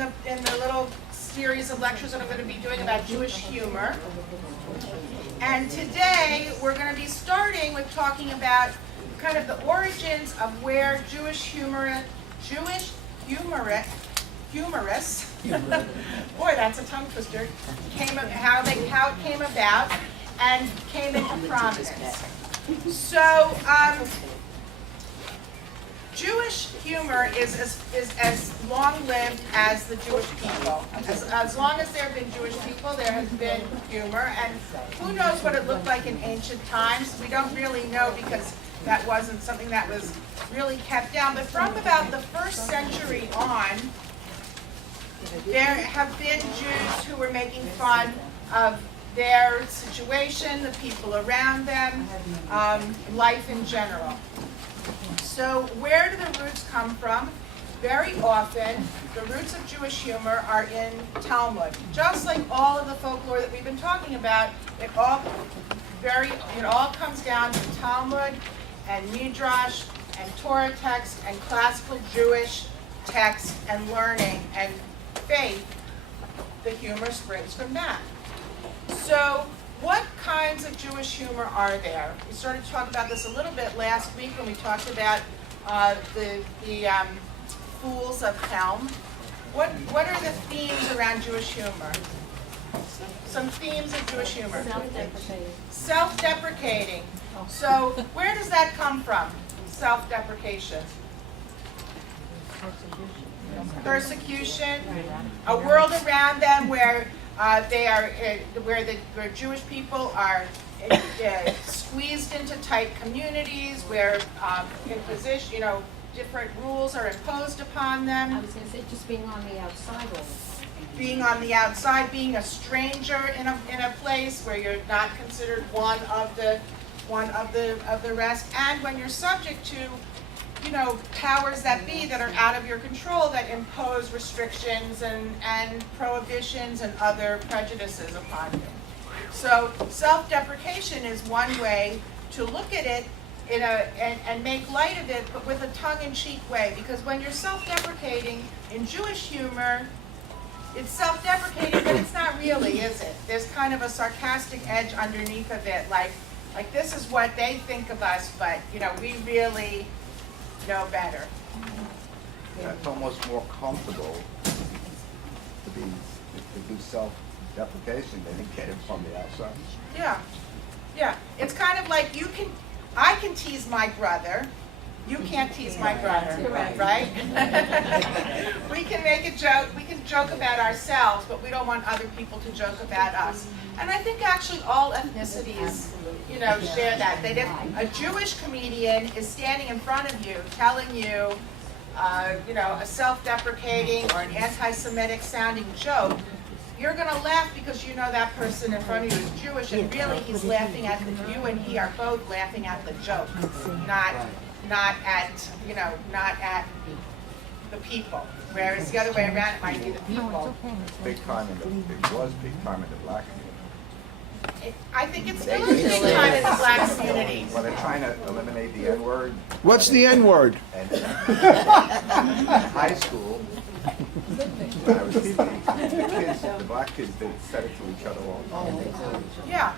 in the little series of lectures that I'm going to be doing about Jewish humor. And today we're going to be starting with talking about kind of the origins of where Jewish humorists, boy, that's a tongue twister, how it came about and came into prominence. So, Jewish humor is as long-lived as the Jewish people. As long as there have been Jewish people, there has been humor. And who knows what it looked like in ancient times? We don't really know because that wasn't something that was really kept down. But from about the 1st century on, there have been Jews who were making fun of their situation, the people around them, life in general. So where do the roots come from? Very often, the roots of Jewish humor are in Talmud. Just like all of the folklore that we've been talking about, it all comes down to Talmud and Midrash and Torah text and classical Jewish text and learning and faith. The humor springs from that. So, what kinds of Jewish humor are there? We started to talk about this a little bit last week when we talked about the fools of Helm. What are the themes around Jewish humor? Some themes of Jewish humor. Self-deprecating. Self-deprecating. So where does that come from? Self-deprecation. Persecution. A world around them where where Jewish people are squeezed into tight communities, where imposition, different rules are imposed upon them. I was going to say just being on the outside all the time. Being on the outside, being a stranger in a place where you're not considered one of the rest, and when you're subject to powers that be that are out of your control that impose restrictions and prohibitions and other prejudices upon you. So self-deprecation is one way to look at it and make light of it, but with a tongue-in-cheek way. Because when you're self-deprecating in Jewish humor, it's self-deprecating, but it's not really, is it? There's kind of a sarcastic edge underneath of it, like this is what they think of us, but we really know better. It's almost more comfortable to do self-deprecation than to get it from the outside. Yeah. It's kind of like I can tease my brother. You can't tease my brother, right? We can make a joke. We can joke about ourselves, but we don't want other people to joke about us. And I think actually all ethnicities, share that. That if a Jewish comedian is standing in front of you, telling you, a self-deprecating or an anti-Semitic sounding joke, you're going to laugh because that person in front of you is Jewish, and really he's laughing at you and he are both laughing at the joke, not at the people. Whereas the other way around, it might be the people. It was big time in the black community. I think it's still a big time in the black community. Well, they're trying to eliminate the N-word. What's the N-word? And in high school, when I was teaching, the black kids, they said it to each other all the time. Yeah.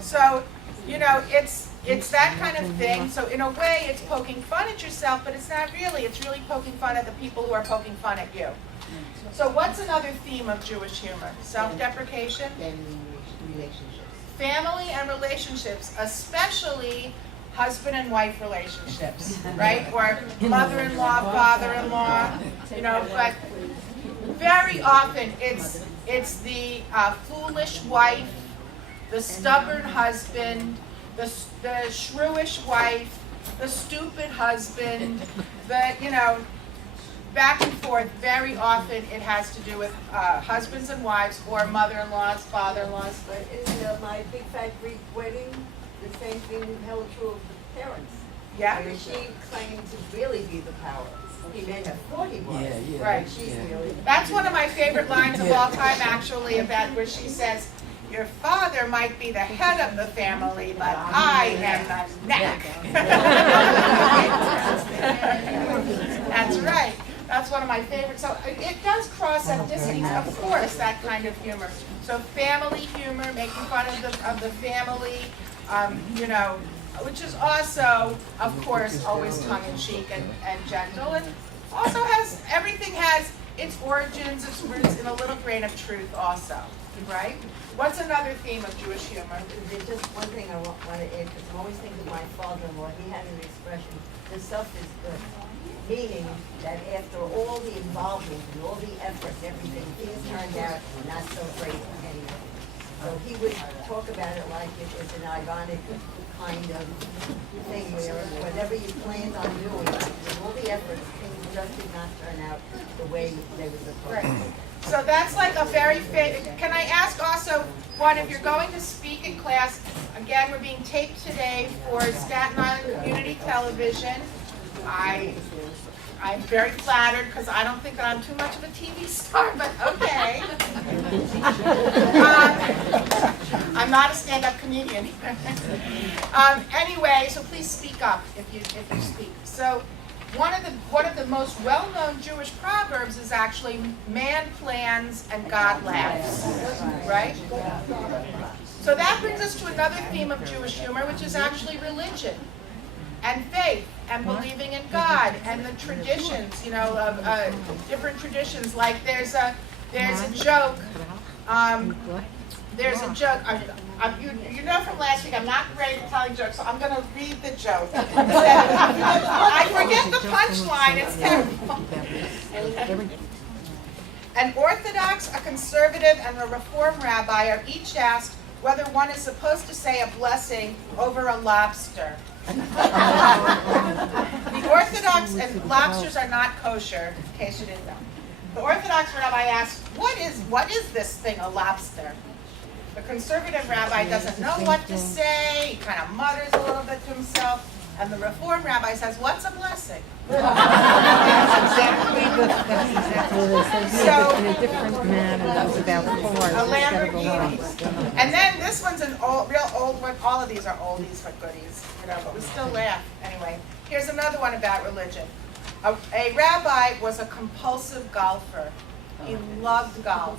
So, it's that kind of thing. So in a way, it's poking fun at yourself, but it's not really. It's really poking fun at the people who are poking fun at you. So what's another theme of Jewish humor? Self-deprecation? Family and relationships, especially husband and wife relationships, right? Or mother-in-law, father-in-law, but very often it's the foolish wife, the stubborn husband, the shrewish wife, the stupid husband, back and forth. Very often it has to do with husbands and wives or mother-in-laws, father-in-laws. But in my big fat Greek wedding, the same thing held true of the parents. Yeah. I mean, she claimed to really be the power. He may have thought he was. Right. She's really. That's one of my favorite lines of all time, actually, about where she says, "Your father might be the head of the family, but I am the neck." That's right. That's one of my favorites. So it does cross ethnicities, of course, that kind of humor. So family humor, making fun of the family, you know, which is also, of course, always tongue-in-cheek and gentle, and also everything has its origins, its roots in a little grain of truth also, right? What's another theme of Jewish humor? There's just one thing I want to add, because I'm always thinking of my father-in-law. He had an expression, the stuff is good. Meaning that after all the involvement and all the effort and everything, things turned out not so great anyway. So he would talk about it like it was an ironic kind of thing where whatever you planned on doing, with all the efforts, things just did not turn out the way they were supposed to. So that's like a very favorite. Can I ask also, one, if you're going to speak in class, again, we're being taped today for Staten Island Community Television. I'm very flattered because I don't think that I'm too much of a TV star, but okay. I'm not a stand-up comedian. Anyway, so please speak up if you speak. So one of the most well-known Jewish proverbs is actually "Man plans and God laughs," right? So that brings us to another theme of Jewish humor, which is actually religion and faith and believing in God and the traditions, you know, of different traditions. Like there's a joke. You know from last week, I'm not great at telling jokes, so I'm going to read the joke. I forget the punchline. It's terrible. An Orthodox, a conservative, and a Reform rabbi are each asked whether one is supposed to say a blessing over a lobster. The Orthodox, and lobsters are not kosher, in case you didn't know. The Orthodox rabbi asks, what is this thing, a lobster? The conservative rabbi doesn't know what to say, he kind of mutters a little bit to himself, and the Reform rabbi says, what's a blessing? That's exactly what they said in a different manner. That was about cars. A Lamborghini. And then this one's an real old one. All of these are oldies but goodies, you know, but we still laugh. Anyway, here's another one about religion. A rabbi was a compulsive golfer. He loved golf.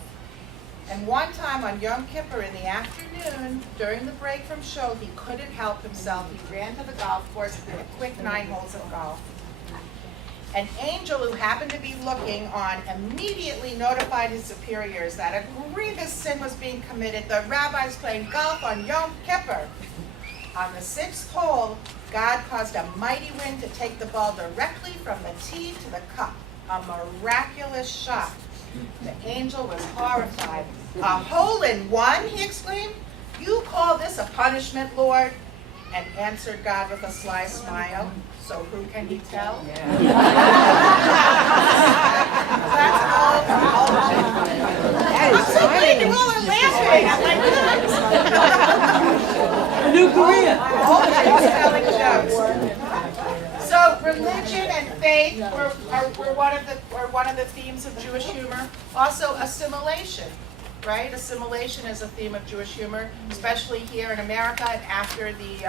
And one time on Yom Kippur in the afternoon, during the break from shul, he couldn't help himself. He ran to the golf course and did a quick 9 holes of golf. An angel who happened to be looking on immediately notified his superiors that a grievous sin was being committed. The rabbi's playing golf on Yom Kippur. On the 6th hole, God caused a mighty wind to take the ball directly from the tee to the cup. A miraculous shot. The angel was horrified. A hole in one, he exclaimed. You call this a punishment, Lord? And answered God with a sly smile. So who can he tell? Yeah. That's all. I'm so glad you all are laughing. I'm like, New Korea. always telling jokes. So religion and faith were one of the themes of Jewish humor. Also assimilation, right? Assimilation is a theme of Jewish humor, especially here in America and after the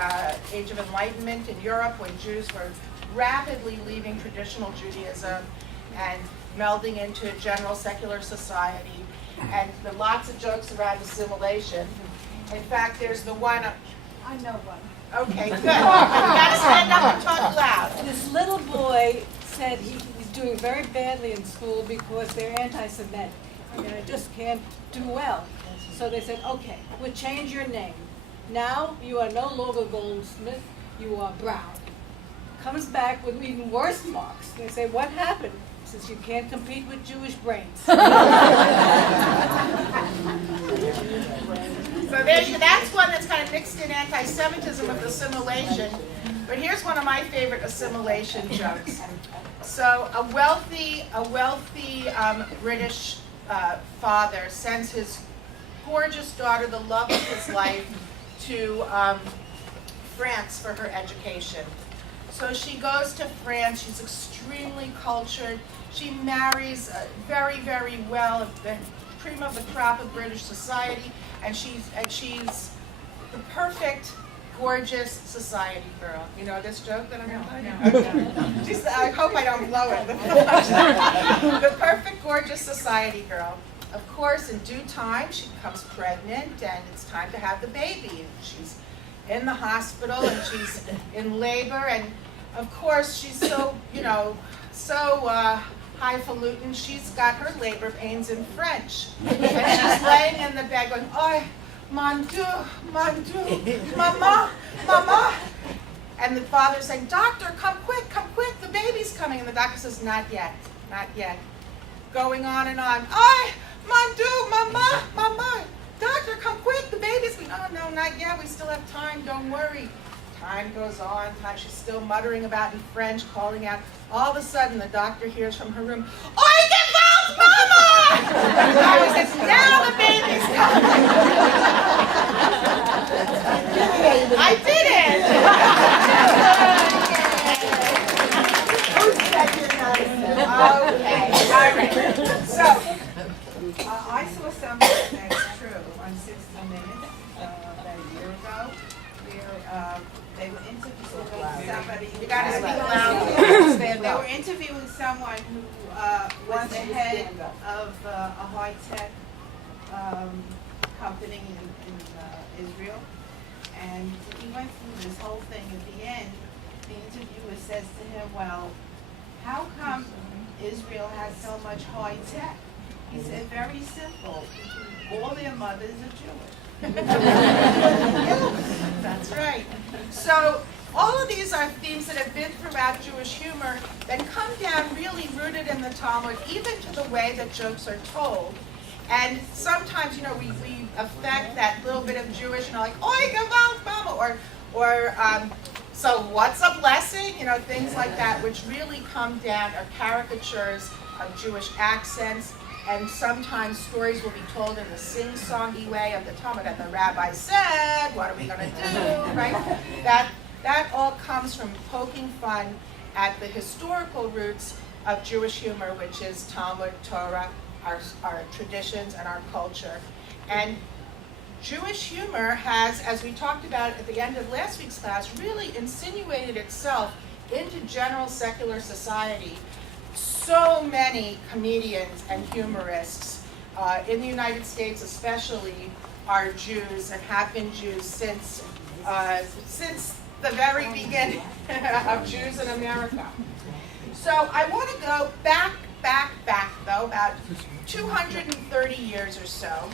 Age of Enlightenment in Europe, when Jews were rapidly leaving traditional Judaism and melding into a general secular society. And there are lots of jokes around assimilation. In fact, there's the one. I know one. Okay, good. You gotta stand up and talk loud. This little boy said he's doing very badly in school because they're anti-Semitic. I mean, I just can't do well. So they said, okay, we'll change your name. Now you are no longer Goldsmith, you are Brown. Comes back with even worse marks. They say, what happened? Since you can't compete with Jewish brains. So that's one that's kind of mixed in anti-Semitism with assimilation. But here's one of my favorite assimilation jokes. So a wealthy British father sends his gorgeous daughter, the love of his life, to France for her education. So she goes to France. She's extremely cultured. She marries very, very well, the cream of the crop of British society, and she's the perfect gorgeous society girl. You know this joke that I'm going to tell you? I hope I don't blow it. The perfect gorgeous society girl. Of course, in due time, she becomes pregnant, and it's time to have the baby. And she's in the hospital, and she's in labor, and of course, she's so, so highfalutin. She's got her labor pains in French, and she's laying in the bed going, "Oh, mon Dieu, mama, mama." And the father's saying, "Doctor, come quick, the baby's coming." And the doctor says, "Not yet, not yet." Going on and on. "Oh, mon Dieu, mama, mama. Doctor, come quick, the baby's coming." "Oh, no, not yet, we still have time, don't worry." Time goes on, she's still muttering about in French, calling out. All of a sudden, the doctor hears from her room, "Oi, get out, mama!" And the doctor says, "Now the baby's coming." I did it! Okay, all right. So, I saw something that's true on 60 Minutes about a year ago, where they were interviewing somebody. you gotta speak loud. They were interviewing someone who was the head of a high-tech company in Israel, and he went through this whole thing. At the end, the interviewer says to him, "Well, how come Israel has so much high-tech?" He said, "Very simple. All their mothers are Jewish." That's right. So all of these are themes that have been throughout Jewish humor that come down really rooted in the Talmud, even to the way that jokes are told. And sometimes, we affect that little bit of Jewish, like, "Oi, gewalt, mama," or so what's a blessing? Things like that, which really come down, are caricatures of Jewish accents. And sometimes stories will be told in the sing-songy way of the Talmud. And the rabbi said, "What are we going to do?" Right? That all comes from poking fun at the historical roots of Jewish humor, which is Talmud, Torah, our traditions, and our culture. And Jewish humor has, as we talked about at the end of last week's class, really insinuated itself into general secular society. So many comedians and humorists in the United States especially are Jews and have been Jews since the very beginning of Jews in America. So I want to go back though, about 230 years or so.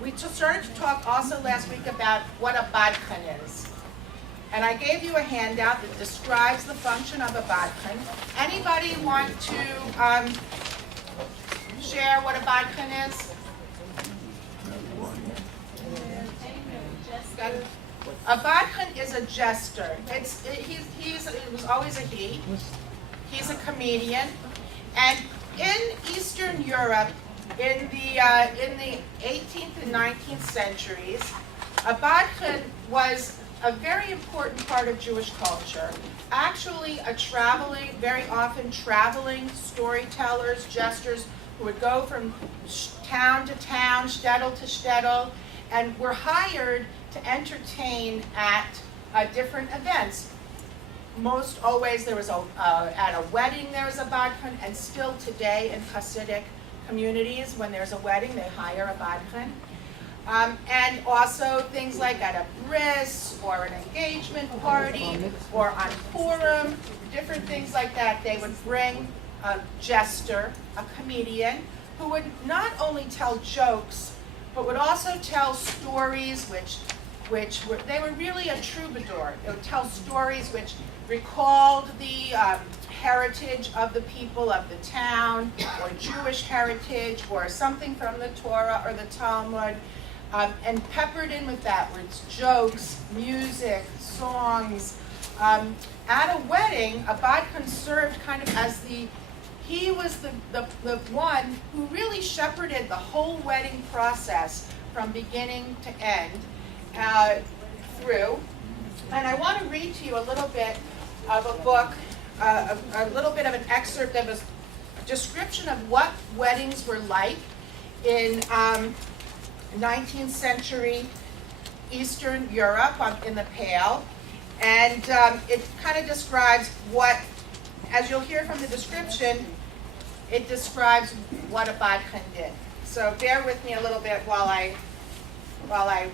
We started to talk also last week about what a badchan is. And I gave you a handout that describes the function of a badchan. Anybody want to share what a badchan is? A badchan is a jester. It was always a he. He's a comedian. And in Eastern Europe, in the 18th and 19th centuries, a badchan was a very important part of Jewish culture. Actually, very often traveling storytellers, jesters, who would go from town to town, shtetl to shtetl, and were hired to entertain at different events. Most always there was at a wedding there was a badchan, and still today in Hasidic communities, when there's a wedding, they hire a badchan. And also things like at a bris or an engagement party or on Purim, different things like that. They would bring a jester, a comedian, who would not only tell jokes, but would also tell stories they were really a troubadour. They would tell stories which recalled the heritage of the people of the town, or Jewish heritage, or something from the Torah or the Talmud. And peppered in with that were jokes, music, songs. At a wedding, a badchan served kind of as he was the one who really shepherded the whole wedding process from beginning to end through. And I want to read to you a little bit of a book, a little bit of an excerpt of a description of what weddings were like in 19th century Eastern Europe in the Pale. And it kind of describes what, as you'll hear from the description, it describes what a Badchen did. So bear with me a little bit while I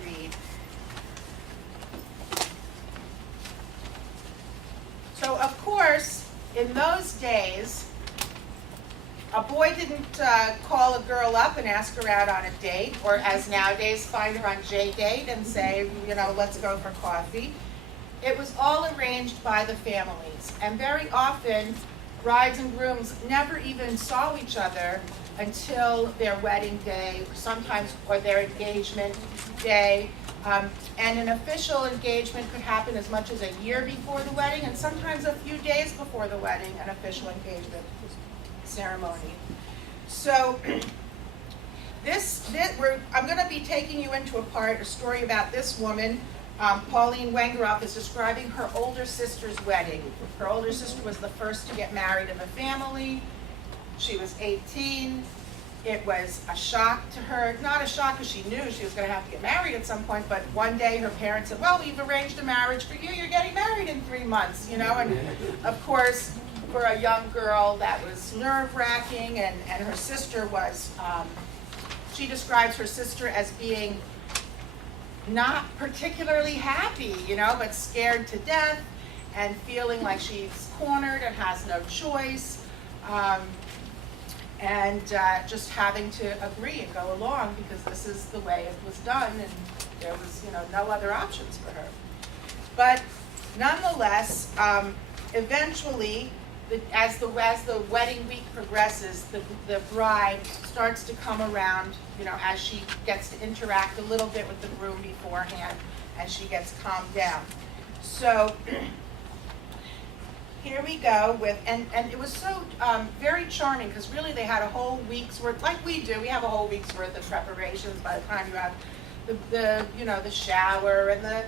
read. So of course, in those days, a boy didn't call a girl up and ask her out on a date, or as nowadays, find her on J-Date and say, let's go for coffee. It was all arranged by the families, and very often, brides and grooms never even saw each other until their wedding day, or their engagement day. And an official engagement could happen as much as a year before the wedding, and sometimes a few days before the wedding, an official engagement ceremony. So I'm going to be taking you into a story about this woman. Pauline Wengeroff is describing her older sister's wedding. Her older sister was the first to get married in the family. She was 18. It was a shock to her. Not a shock because she knew she was going to have to get married at some point, but one day her parents said, well, we've arranged a marriage for you. You're getting married in 3 months, And of course, for a young girl, that was nerve-wracking, and her sister was, she describes her sister as being not particularly happy, but scared to death and feeling like she's cornered and has no choice, and just having to agree and go along because this is the way it was done, and there was, no other options for her. But nonetheless, eventually, as the wedding week progresses, the bride starts to come around, as she gets to interact a little bit with the groom beforehand, and she gets calmed down. So here we go with, and it was so very charming because really they had a whole week's worth, like we do. We have a whole week's worth of preparations by the time you have the shower and the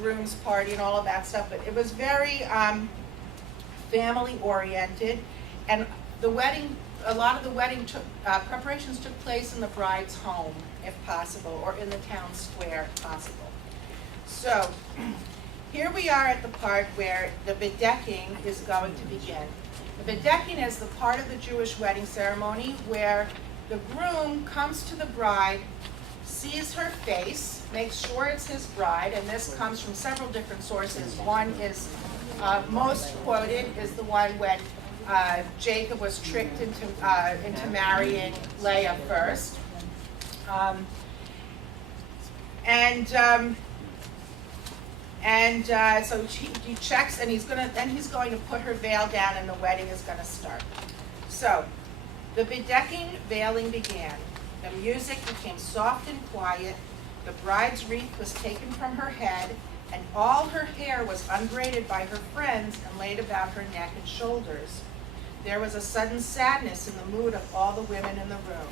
groom's party and all of that stuff. But it was very family oriented, and the wedding, a lot of the wedding preparations took place in the bride's home, if possible, or in the town square, if possible. So here we are at the part where the bedecking is going to begin. The bedecking is the part of the Jewish wedding ceremony where the groom comes to the bride, sees her face, makes sure it's his bride, and this comes from several different sources. One is, most quoted, is the one when Jacob was tricked into marrying Leah first. So he checks, and he's going to put her veil down, and the wedding is going to start. So the bedecking veiling began. The music became soft and quiet. The bride's wreath was taken from her head, and all her hair was unbraided by her friends and laid about her neck and shoulders. There was a sudden sadness in the mood of all the women in the room.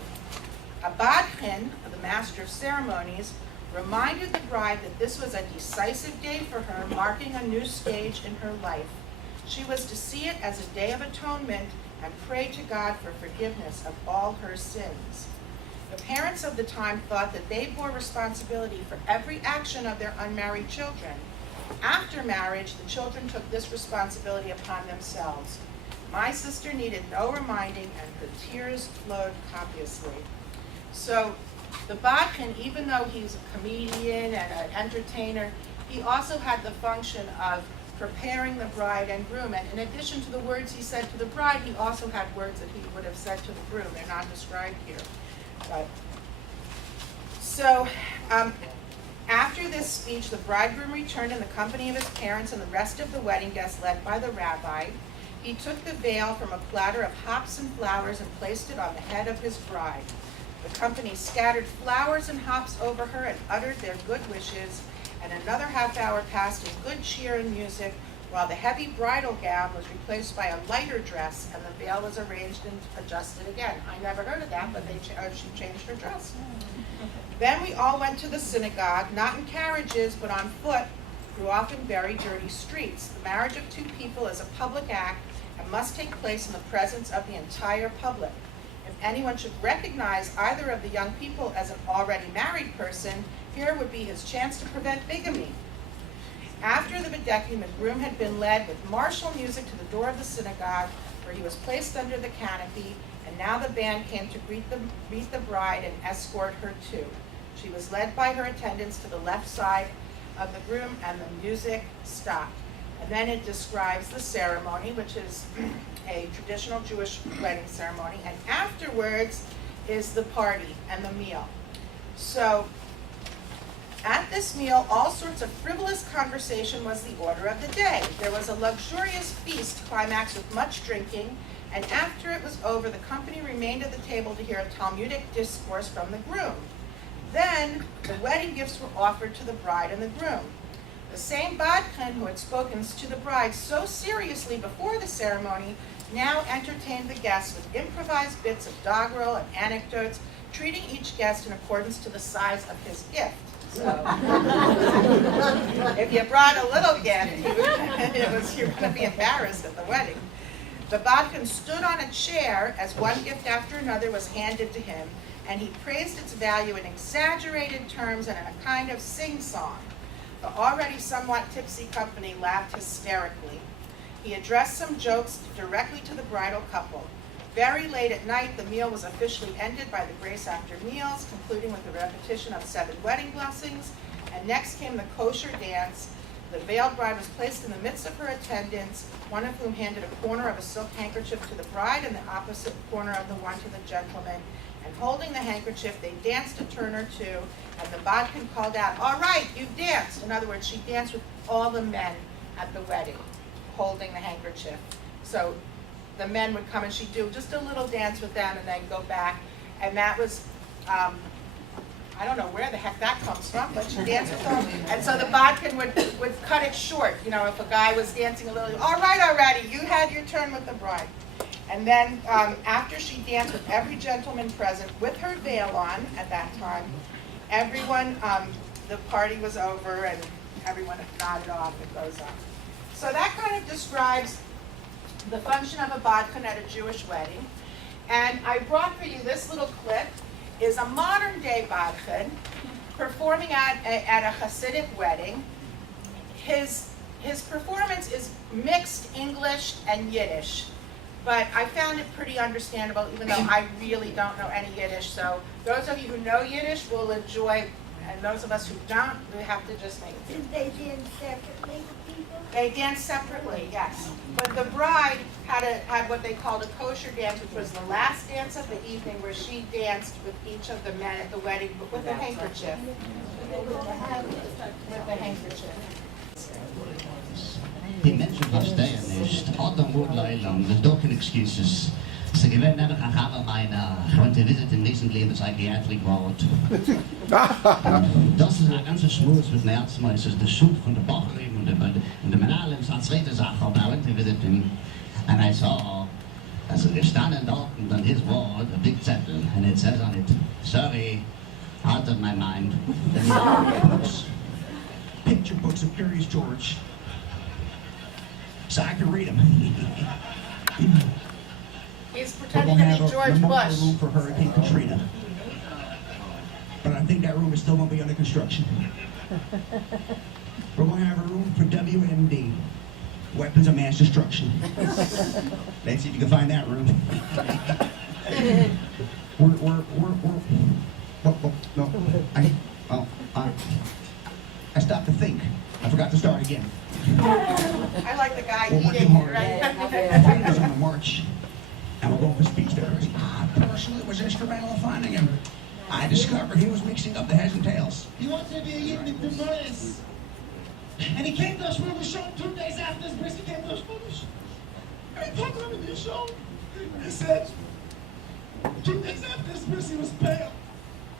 A Badchen, the master of ceremonies, reminded the bride that this was a decisive day for her, marking a new stage in her life. She was to see it as a day of atonement and pray to God for forgiveness of all her sins. The parents of the time thought that they bore responsibility for every action of their unmarried children. After marriage, the children took this responsibility upon themselves. My sister needed no reminding, and her tears flowed copiously. So the Badchen, even though he's a comedian and an entertainer, he also had the function of preparing the bride and groom. And in addition to the words he said to the bride, he also had words that he would have said to the groom. They're not described here. So after this speech, the bridegroom returned in the company of his parents and the rest of the wedding guests led by the rabbi. He took the veil from a platter of hops and flowers and placed it on the head of his bride. The company scattered flowers and hops over her and uttered their good wishes, and another half hour passed in good cheer and music, while the heavy bridal gown was replaced by a lighter dress, and the veil was arranged and adjusted again. I never heard of that, but she changed her dress. Then we all went to the synagogue, not in carriages, but on foot, through often very dirty streets. The marriage of two people is a public act and must take place in the presence of the entire public. If anyone should recognize either of the young people as an already married person, here would be his chance to prevent bigamy. After the bedecking, the groom had been led with martial music to the door of the synagogue, where he was placed under the canopy, and now the band came to greet the bride and escort her too. She was led by her attendants to the left side of the groom, and the music stopped. And then it describes the ceremony, which is a traditional Jewish wedding ceremony, and afterwards is the party and the meal. So, at this meal, all sorts of frivolous conversation was the order of the day. There was a luxurious feast climaxed with much drinking, and after it was over, the company remained at the table to hear a Talmudic discourse from the groom. Then, the wedding gifts were offered to the bride and the groom. The same Badchen who had spoken to the bride so seriously before the ceremony now entertained the guests with improvised bits of doggerel and anecdotes, treating each guest in accordance to the size of his gift. So, if you brought a little gift, you were going to be embarrassed at the wedding. The Badchen stood on a chair as one gift after another was handed to him, and he praised its value in exaggerated terms and in a kind of sing-song. The already somewhat tipsy company laughed hysterically. He addressed some jokes directly to the bridal couple. Very late at night, the meal was officially ended by the grace after meals, concluding with the repetition of 7 wedding blessings, and next came the kosher dance. The veiled bride was placed in the midst of her attendants, one of whom handed a corner of a silk handkerchief to the bride and the opposite corner of the one to the gentleman. And holding the handkerchief, they danced a turn or two, and the Badchen called out, "All right, you've danced." In other words, she danced with all the men at the wedding, holding the handkerchief. So the men would come and she'd do just a little dance with them and then go back. And that was, I don't know where the heck that comes from, but she danced with them. And so the Badchen would cut it short. You know, if a guy was dancing a little, "All right already, you had your turn with the bride." And then after she danced with every gentleman present with her veil on at that time, everyone, the party was over and everyone had nodded off and goes on. So that kind of describes the function of a Badchen at a Jewish wedding. And I brought for you this little clip, is a modern day Badchen performing at a Hasidic wedding. His performance is mixed English and Yiddish, but I found it pretty understandable, even though I really don't know any Yiddish. So those of you who know Yiddish will enjoy, and those of us who don't, we have to just make it. Did they dance separately, the people? They danced separately, yes. But the bride had what they called a kosher dance, which was the last dance of the evening, where she danced with each of the men at the wedding, but with a handkerchief. With the handkerchief. Die mensen verstaan niet. Alle moedleiland, there's no excuses. Ze gewinnen never gaan gaan meine, want to visit in nächsten Leben sei geherzlich wort. Das ist ein ganzer Schmutz mit Nerzmeisters, der Schub von der Bachrim und der Manalem, als Redesache, aber I went to visit him, and I saw, also wir standen dort und on his wall, a big zettel, and it says on it, "Sorry, out of my mind." Picture books of Curious George. So I can read them. He's pretending to be George Bush. room for Hurricane Katrina. But I think that room is still going to be under construction. We're going to have a room for WMD, Weapons of Mass Destruction. Let's see if you can find that room. I stopped to think. I forgot to start again. I like the guy We're working eating, hard. right? Freedom's on the march, and we're going for speech therapy. I personally was instrumental in finding him. I discovered he was mixing up the heads and tails. He wanted to be a Yidden in the Morris. And he came to us for the show 2 days after this brisket came to us for the show. And he talked to the show. He said, 2 days after this brisket was pale.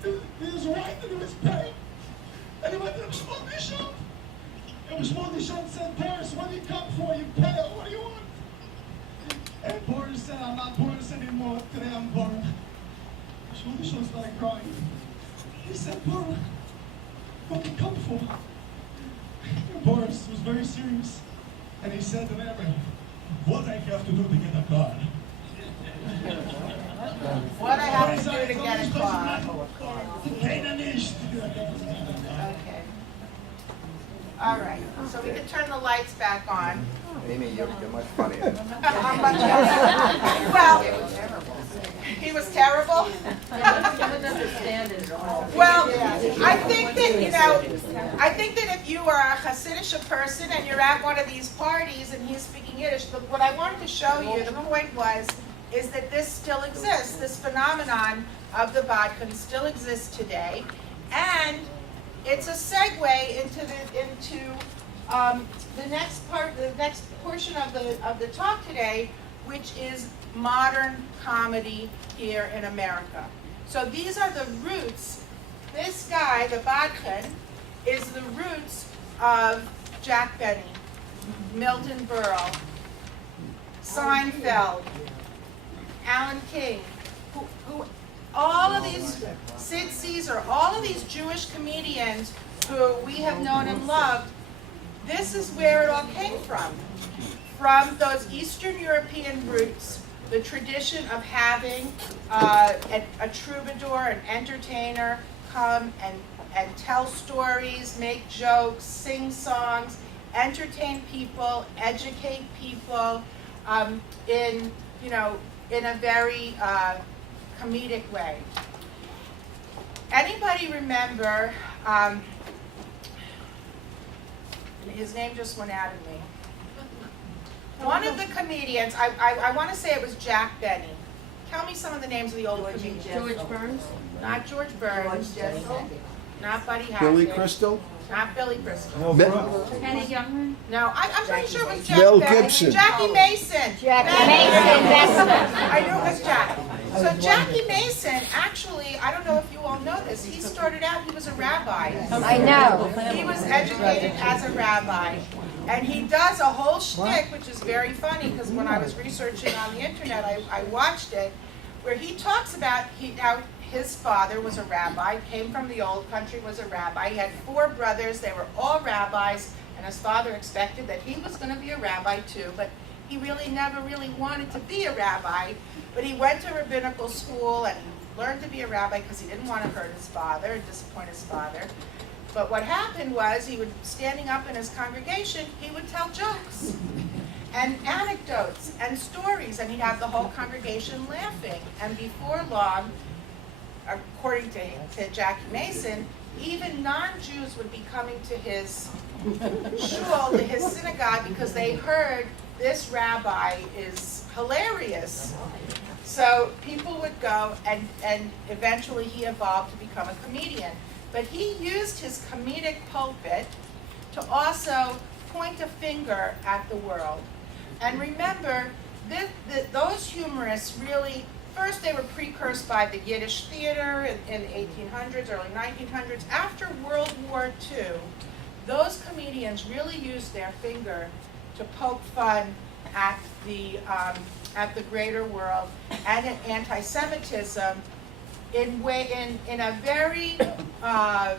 He was white and he was pale. And he went to the smoothie shop. And the smoothie shop said, "Boris, what do you come for? You pale. What do you want?" And Boris said, "I'm not Boris anymore. Today I'm Boris." The smoothie shop started crying. He said, "Boris, what do you come for?" And Boris was very serious. And he said to them, "What I have to do to get a car?" What I have to do to get a car. Keiner nicht. Okay. All right, so we can turn the lights back on. Amy, you're much funnier. I'm much better. Well, he was terrible. Doesn't understand it at all. Well, I think that if you are a Hasidic person and you're at one of these parties and he's speaking Yiddish, but what I wanted to show you, the point is that this still exists. This phenomenon of the Badchen still exists today, and it's a segue into the next portion of the talk today, which is modern comedy here in America. So these are the roots. This guy, the Badchen, is the roots of Jack Benny, Milton Berle, Seinfeld, Alan King, who all of these, Sid Caesar, all of these Jewish comedians who we have known and loved. This is where it all came from those Eastern European roots, the tradition of having a troubadour, an entertainer, come and tell stories, make jokes, sing songs, entertain people, educate people in a very comedic way. Anybody remember? His name just went out of me. One of the comedians, I want to say it was Jack Benny. Tell me some of the names of the old comedians. George Burns? Not George Burns. Not Buddy Hackett. Billy Crystal? Not Billy Crystal. Penny Youngman? No, I'm pretty sure it was Jack Mel Benny. Gibson. Jackie Mason. Jackie Mason, I knew it was Jack. So Jackie Mason, actually, I don't know if you all know this, he started out, he was a rabbi. I know. He was educated as a rabbi. And he does a whole shtick, which is very funny, because when I was researching on the internet, I watched it, where he talks about how his father was a rabbi, came from the old country, was a rabbi. He had 4 brothers, they were all rabbis, and his father expected that he was going to be a rabbi too, but he really never really wanted to be a rabbi. But he went to rabbinical school and he learned to be a rabbi because he didn't want to hurt his father and disappoint his father. But what happened was he would, standing up in his congregation, he would tell jokes and anecdotes and stories, and he'd have the whole congregation laughing. And before long, according to Jackie Mason, even non-Jews would be coming to his shul, to his synagogue, because they heard this rabbi is hilarious. So people would go, and eventually he evolved to become a comedian. But he used his comedic pulpit to also point a finger at the world. And remember, those humorists really, first they were precursed by the Yiddish theater in the 1800s, early 1900s. After World War II, those comedians really used their finger to poke fun at the greater world and at anti-Semitism in a very, I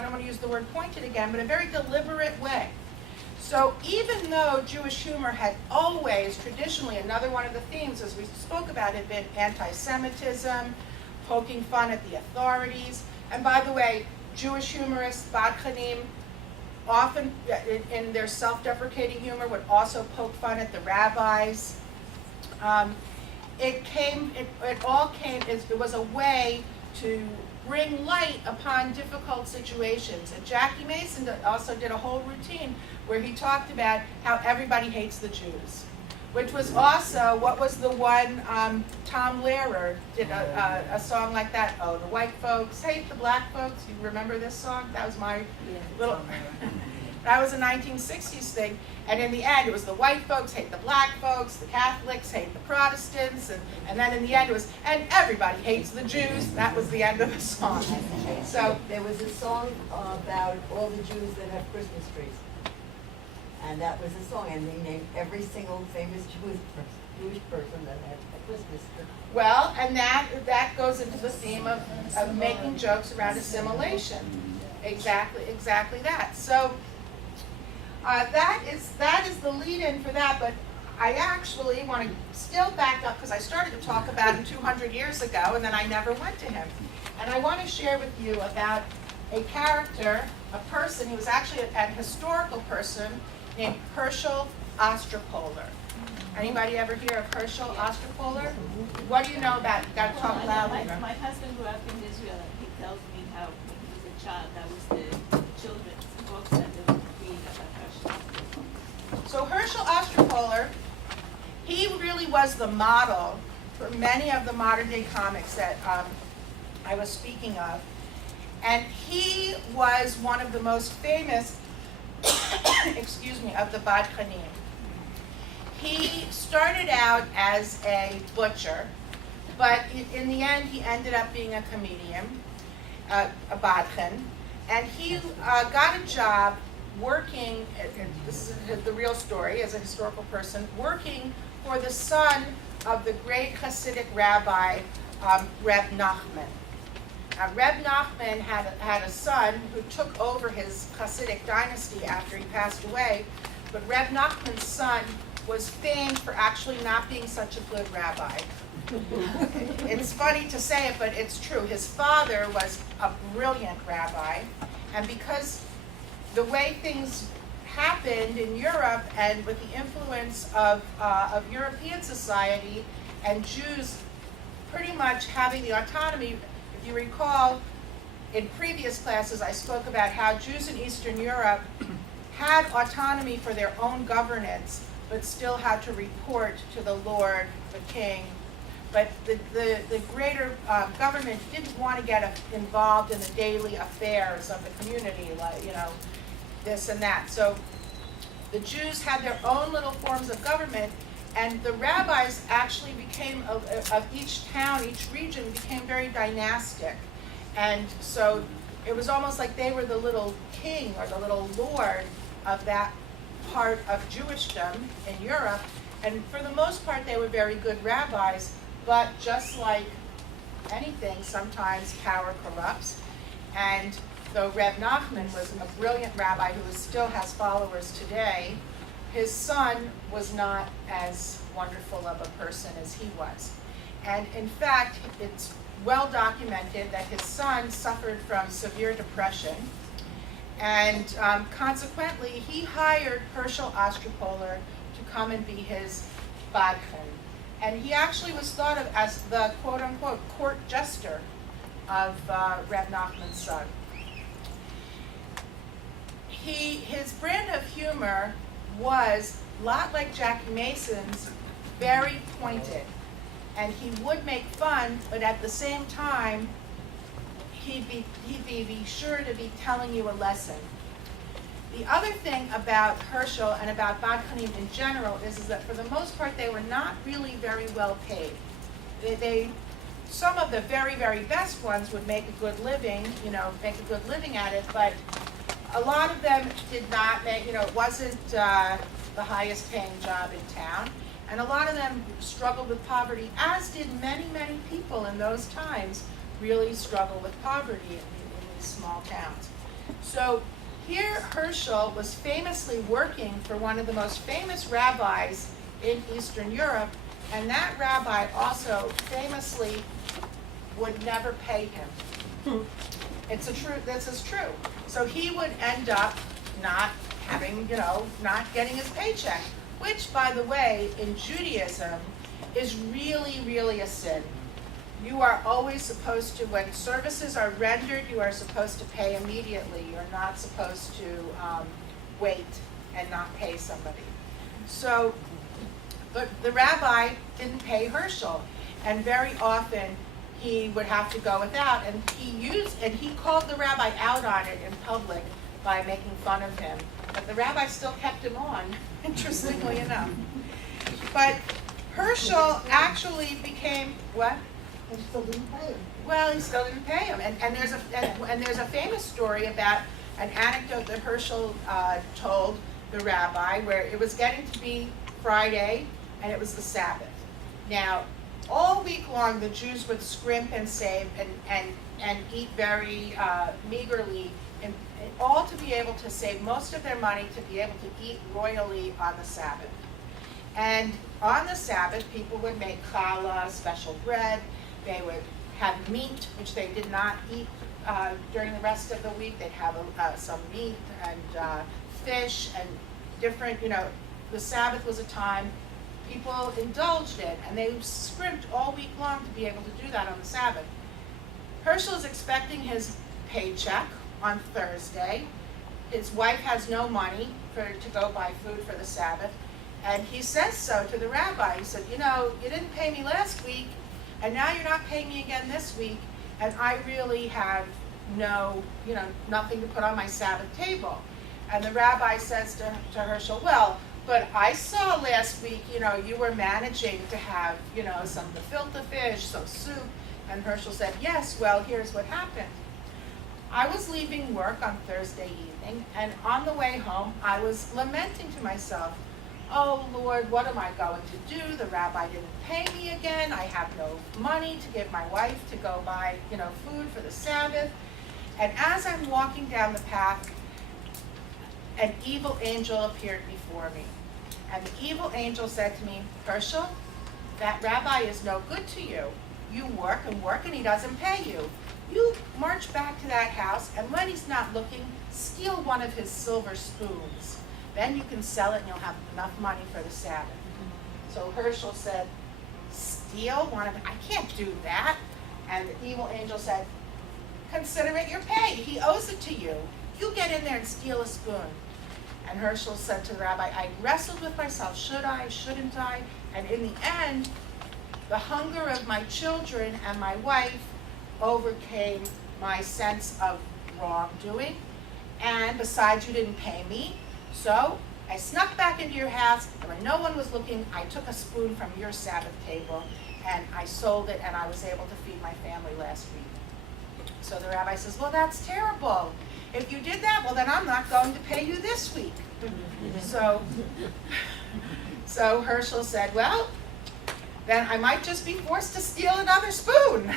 don't want to use the word pointed again, but a very deliberate way. So even though Jewish humor had always, traditionally, another one of the themes, as we spoke about, had been anti-Semitism, poking fun at the authorities. And by the way, Jewish humorists, Badchanim, often in their self-deprecating humor would also poke fun at the rabbis. It was a way to bring light upon difficult situations. And Jackie Mason also did a whole routine where he talked about how everybody hates the Jews, which was also, what was the one, Tom Lehrer did a song like that. Oh, the white folks hate the black folks. You remember this song? That was my little, that was a 1960s thing. And in the end, it was the white folks hate the black folks, the Catholics hate the Protestants, and then in the end it was, and everybody hates the Jews. That was the end of the song. So there was a song about all the Jews that have Christmas trees. And that was a song, and they named every single famous Jewish person that had a Christmas tree. Well, and that goes into the theme of making jokes around assimilation. Exactly that. So that is the lead-in for that. But I actually want to still back up because I started to talk about him 200 years ago and then I never went to him. And I want to share with you about a character, a person, he was actually a historical person named Herschel Osterpoler. Anybody ever hear of Herschel Osterpoler? What do you know about, you got to talk loudly. My husband grew up in Israel, and he tells me how when he was a child, that was the children's books that they would read about Herschel. So Herschel Osterpoler, he really was the model for many of the modern day comics that I was speaking of. And he was one of the most famous, excuse me, of the Badchanim. He started out as a butcher, but in the end he ended up being a comedian, a Badchan, and he got a job working, this is the real story, as a historical person, working for the son of the great Hasidic rabbi, Reb Nachman. Reb Nachman had a son who took over his Hasidic dynasty after he passed away, but Reb Nachman's son was famed for actually not being such a good rabbi. It's funny to say it, but it's true. His father was a brilliant rabbi, and because the way things happened in Europe and with the influence of European society and Jews pretty much having the autonomy, if you recall, in previous classes I spoke about how Jews in Eastern Europe had autonomy for their own governance, but still had to report to the Lord, the king. But the greater government didn't want to get involved in the daily affairs of the community, like, you know, this and that. So the Jews had their own little forms of government, and the rabbis actually became, of each town, each region, became very dynastic. And so it was almost like they were the little king or the little lord of that part of Jewishdom in Europe, and for the most part they were very good rabbis, but just like anything, sometimes power corrupts. And though Reb Nachman was a brilliant rabbi who still has followers today, his son was not as wonderful of a person as he was. And in fact, it's well documented that his son suffered from severe depression, and consequently, he hired Herschel Osterpoler to come and be his Badchan. And he actually was thought of as the quote-unquote court jester of Reb Nachman's son. His brand of humor was, a lot like Jackie Mason's, very pointed. And he would make fun, but at the same time, he'd be sure to be telling you a lesson. The other thing about Herschel and about Badchanim in general is that for the most part they were not really very well paid. Some of the very, very best ones would make a good living, make a good living at it, but a lot of them did not make, it wasn't the highest paying job in town. And a lot of them struggled with poverty, as did many, many people in those times really struggle with poverty in these small towns. So here Herschel was famously working for one of the most famous rabbis in Eastern Europe, and that rabbi also famously would never pay him. This is true. So he would end up not having, not getting his paycheck, which, by the way, in Judaism is really, really a sin. You are always supposed to, when services are rendered, you are supposed to pay immediately. You're not supposed to wait and not pay somebody. So, but the rabbi didn't pay Herschel, and very often he would have to go without, and he called the rabbi out on it in public by making fun of him. But the rabbi still kept him on, interestingly enough. But Herschel actually became, what? And still didn't pay him. Well, he still didn't pay him. And there's a famous story about an anecdote that Herschel told the rabbi, where it was getting to be Friday and it was the Sabbath. Now, all week long the Jews would scrimp and save and eat very meagerly, and all to be able to save most of their money to be able to eat royally on the Sabbath. And on the Sabbath, people would make challah, special bread. They would have meat, which they did not eat during the rest of the week. They'd have some meat and fish and different, the Sabbath was a time people indulged in, and they scrimped all week long to be able to do that on the Sabbath. Herschel is expecting his paycheck on Thursday. His wife has no money to go buy food for the Sabbath, and he says so to the rabbi. He said, you didn't pay me last week, and now you're not paying me again this week, and I really have nothing to put on my Sabbath table. And the rabbi says to Herschel, well, but I saw last week, you were managing to have, some gefilte fish, some soup. And Herschel said, yes, well, here's what happened. I was leaving work on Thursday evening, and on the way home, I was lamenting to myself, oh, Lord, what am I going to do? The rabbi didn't pay me again. I have no money to give my wife to go buy, food for the Sabbath. And as I'm walking down the path, an evil angel appeared before me. And the evil angel said to me, Herschel, that rabbi is no good to you. You work, and he doesn't pay you. You march back to that house, and when he's not looking, steal one of his silver spoons. Then you can sell it, and you'll have enough money for the Sabbath. So Herschel said, steal one of them? I can't do that. And the evil angel said, consider it your pay. He owes it to you. You get in there and steal a spoon. And Herschel said to the rabbi, I wrestled with myself, should I, shouldn't I? And in the end, the hunger of my children and my wife overcame my sense of wrongdoing. And besides, you didn't pay me. So I snuck back into your house, and when no one was looking, I took a spoon from your Sabbath table, and I sold it, and I was able to feed my family last week. So the rabbi says, well, that's terrible. If you did that, well, then I'm not going to pay you this week. So Herschel said, well, then I might just be forced to steal another spoon,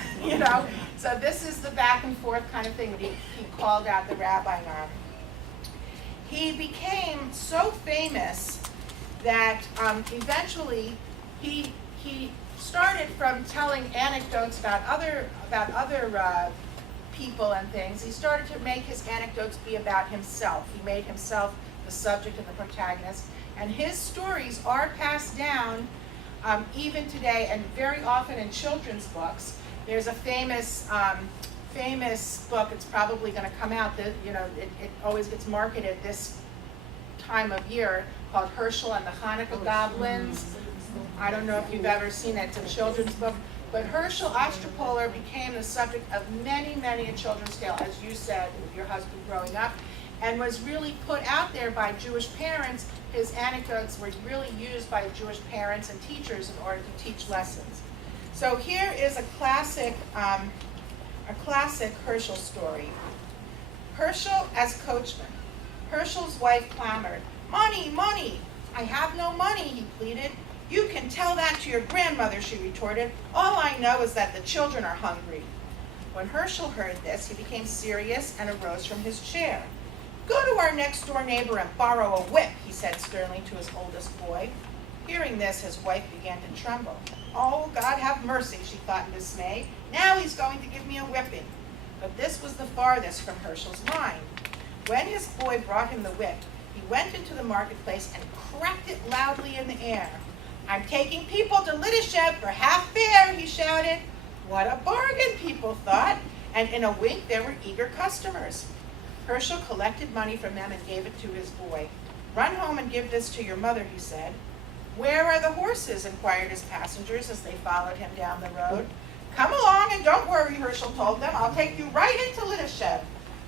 So this is the back and forth kind of thing that he called out the rabbi on. He became so famous that eventually he started from telling anecdotes about other people and things. He started to make his anecdotes be about himself. He made himself the subject and the protagonist. And his stories are passed down even today, and very often in children's books. There's a famous book, it's probably going to come out, that it always gets marketed this time of year, called Herschel and the Hanukkah Goblins. I don't know if you've ever seen it. It's a children's book. But Herschel Ostropoler became the subject of many, many a children's tale, as you said, with your husband growing up, and was really put out there by Jewish parents. His anecdotes were really used by Jewish parents and teachers in order to teach lessons. So here is a classic Herschel story. Herschel as coachman. Herschel's wife clamored, money, money. I have no money, he pleaded. You can tell that to your grandmother, she retorted. All I know is that the children are hungry. When Herschel heard this, he became serious and arose from his chair. Go to our next door neighbor and borrow a whip, he said sternly to his oldest boy. Hearing this, his wife began to tremble. Oh, God have mercy, she thought in dismay. Now he's going to give me a whipping. But this was the farthest from Herschel's mind. When his boy brought him the whip, he went into the marketplace and cracked it loudly in the air. I'm taking people to Liddishev for half fare, he shouted. What a bargain, people thought, and in a wink there were eager customers. Herschel collected money from them and gave it to his boy. Run home and give this to your mother, he said. Where are the horses? Inquired his passengers as they followed him down the road. Come along and don't worry, Herschel told them. I'll take you right into Liddishev.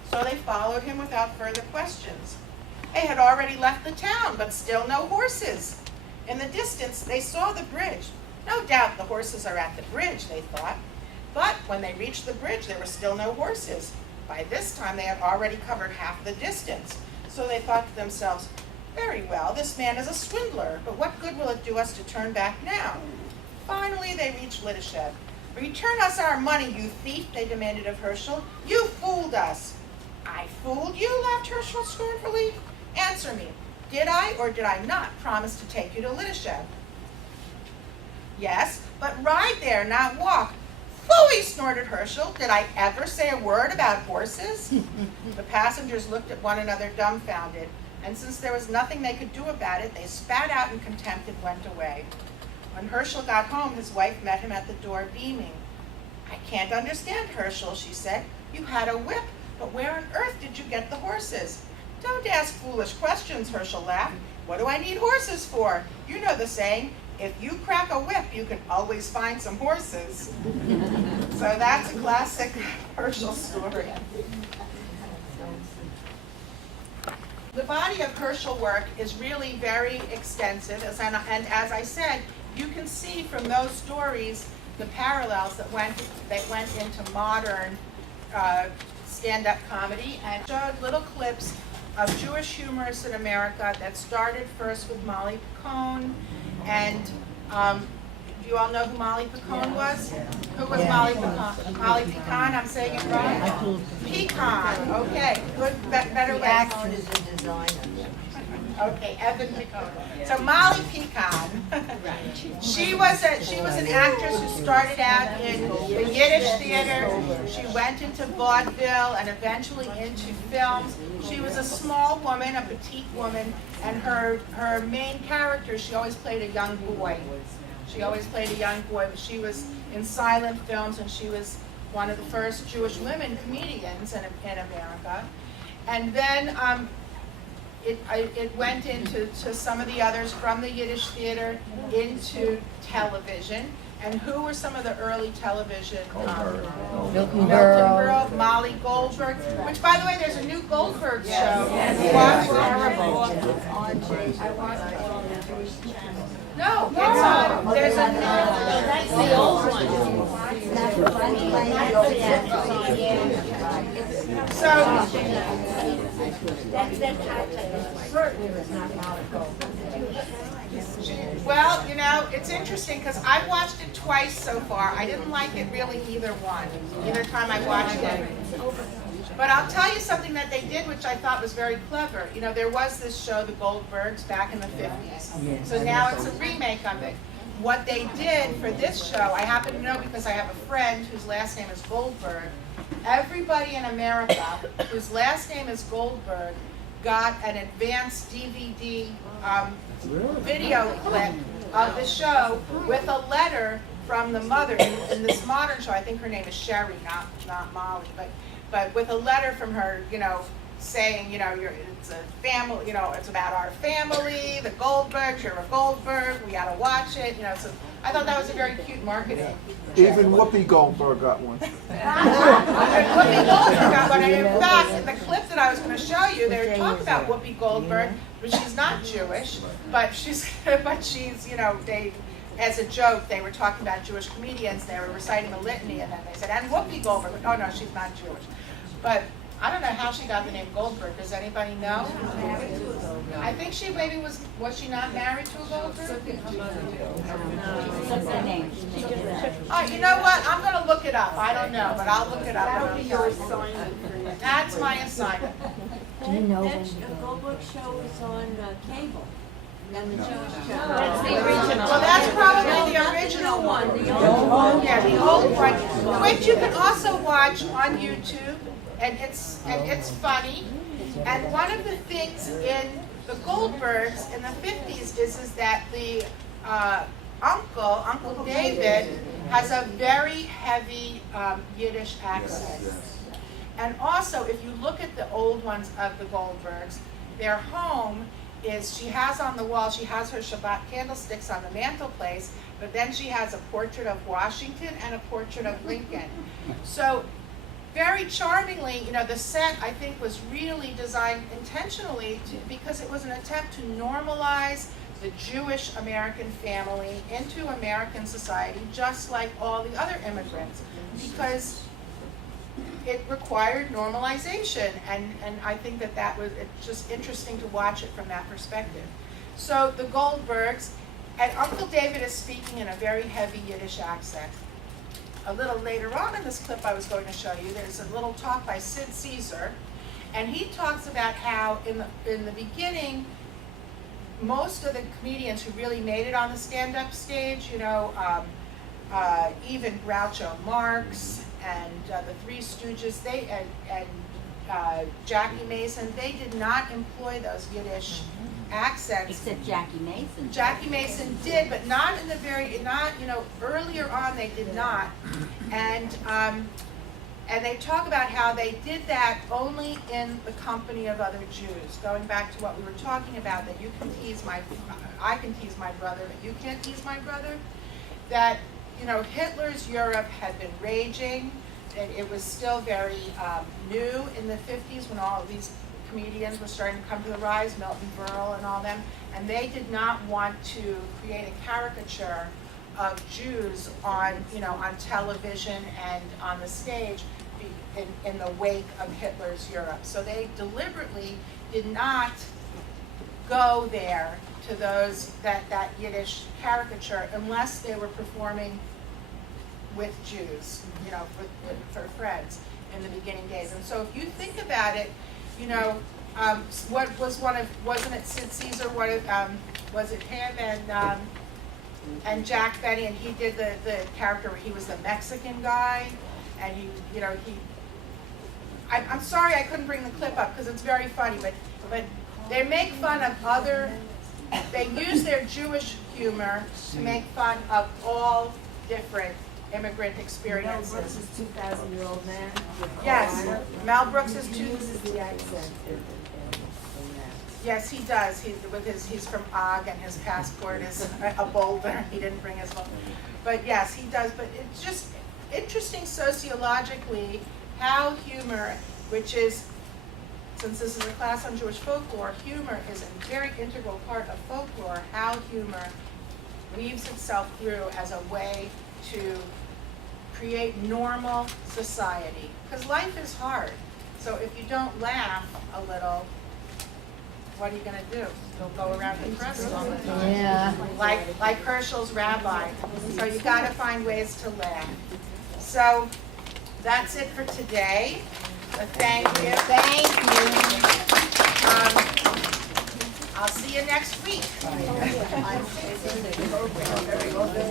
So they followed him without further questions. They had already left the town, but still no horses. In the distance, they saw the bridge. No doubt the horses are at the bridge, they thought. But when they reached the bridge, there were still no horses. By this time, they had already covered half the distance. So they thought to themselves, very well, this man is a swindler, but what good will it do us to turn back now? Finally, they reached Liddishev. Return us our money, you thief, they demanded of Herschel. You fooled us. I fooled you, laughed Herschel scornfully. Answer me. Did I or did I not promise to take you to Litashev? Yes, but ride there, not walk. Phooey, snorted Herschel. Did I ever say a word about horses? The passengers looked at one another dumbfounded, and since there was nothing they could do about it, they spat out in contempt and went away. When Herschel got home, his wife met him at the door, beaming. I can't understand, Herschel, she said. You had a whip, but where on earth did you get the horses? Don't ask foolish questions, Herschel laughed. What do I need horses for? You know the saying, if you crack a whip, you can always find some horses. So that's a classic Herschel story. The body of Herschel work is really very extensive, and as I said, you can see from those stories the parallels that went into modern stand-up comedy, and showed little clips of Jewish humorists in America that started first with Molly Picone, and do you all know who Molly Picone was? Who was Molly Picone? Molly Picone, I'm saying it right? Pecan, okay, good, better way. Picone is a designer. Okay, Evan Picone. So Molly Pecan, she was an actress who started out in the Yiddish theater. She went into vaudeville and eventually into films. She was a small woman, a petite woman, and her main character, she always played a young boy. She always played a young boy, but she was in silent films, and she was one of the first Jewish women comedians in America. And then it went into some of the others from the Yiddish theater into television. And who were some of the early television? Milton Berle, Molly Goldberg, which, by the way, there's a new Goldberg show. Watch No, it's on. There's a That's the old one. Well, you know, it's interesting because I watched it twice so far. I didn't like it really either time I watched it. But I'll tell you something that they did, which I thought was very clever. You know, there was this show, The Goldbergs, back in the 50s. So now it's a remake of it. What they did for this show, I happen to know because I have a friend whose last name is Goldberg. Everybody in America whose last name is Goldberg got an advanced DVD video clip of the show with a letter from the mother. In this modern show, I think her name is Sherry, not Molly, but with a letter from her, you know, saying, you know, it's a family, you know, it's about our family, the Goldbergs, you're a Goldberg, we gotta watch it, you know. So I thought that was a very cute marketing. Even Whoopi Goldberg got one. Whoopi Goldberg got one. And in fact, in the clip that I was going to show you, they were talking about Whoopi Goldberg, but she's not Jewish, but she's, you know, as a joke, they were talking about Jewish comedians. They were reciting a litany, and then they said, and Whoopi Goldberg. Oh no, she's not Jewish. But I don't know how she got the name Goldberg. Does anybody know? I think she maybe was she not married to a Goldberg? What's her name? Oh, you know what? I'm going to look it up. I don't know, but I'll look it up. That'll be your assignment for you. That's my assignment. That Goldberg show is on cable. And the Jewish show. That's the original. Well, that's probably the original one. The old one. Yeah, the old one, which you can also watch on YouTube, and it's funny. And one of the things in the Goldbergs in the 50s is that the Uncle David, has a very heavy Yiddish accent. And also, if you look at the old ones of the Goldbergs, their home is, she has on the wall, she has her Shabbat candlesticks on the mantelpiece, but then she has a portrait of Washington and a portrait of Lincoln. So very charmingly, you know, the set, I think, was really designed intentionally because it was an attempt to normalize the Jewish American family into American society, just like all the other immigrants, because it required normalization, and I think that was it's just interesting to watch it from that perspective. So the Goldbergs, and Uncle David is speaking in a very heavy Yiddish accent. A little later on in this clip I was going to show you, there's a little talk by Sid Caesar, and he talks about how in the beginning, most of the comedians who really made it on the stand-up stage, you know, even Groucho Marx and the Three Stooges, and Jackie Mason, they did not employ those Yiddish accents. Except Jackie Mason. Jackie Mason did, but not in the earlier on they did not. And they talk about how they did that only in the company of other Jews. Going back to what we were talking about, that I can tease my brother, but you can't tease my brother. That, you know, Hitler's Europe had been raging, and it was still very new in the 50s when all of these comedians were starting to come to the rise, Milton Berle and all them, and they did not want to create a caricature of Jews on television and on the stage in the wake of Hitler's Europe. So they deliberately did not go there to that Yiddish caricature unless they were performing with Jews, you know, for friends in the beginning days. And so if you think about it, you know, wasn't it Sid Caesar? Was it him and Jack Benny, and he did the character where he was the Mexican guy, and I'm sorry I couldn't bring the clip up because it's very funny, but they make fun of they use their Jewish humor to make fun of all different immigrant experiences. Mel Brooks is 2,000-year-old man. Yes, Mel Brooks is He uses the accent in that. Yes, he does. He's from Og, and his passport is a Boulder. He didn't bring his home. But yes, he does. But it's just interesting sociologically how humor, which is, since this is a class on Jewish folklore, humor is a very integral part of folklore, how humor weaves itself through as a way to create normal society. Because life is hard. So if you don't laugh a little, what are you going to do? Don't go around depressed all the time. Yeah. Like Herschel's rabbi. So you got to find ways to laugh. So that's it for today. Thank you. Thank you. I'll see you next week. I say the program very often,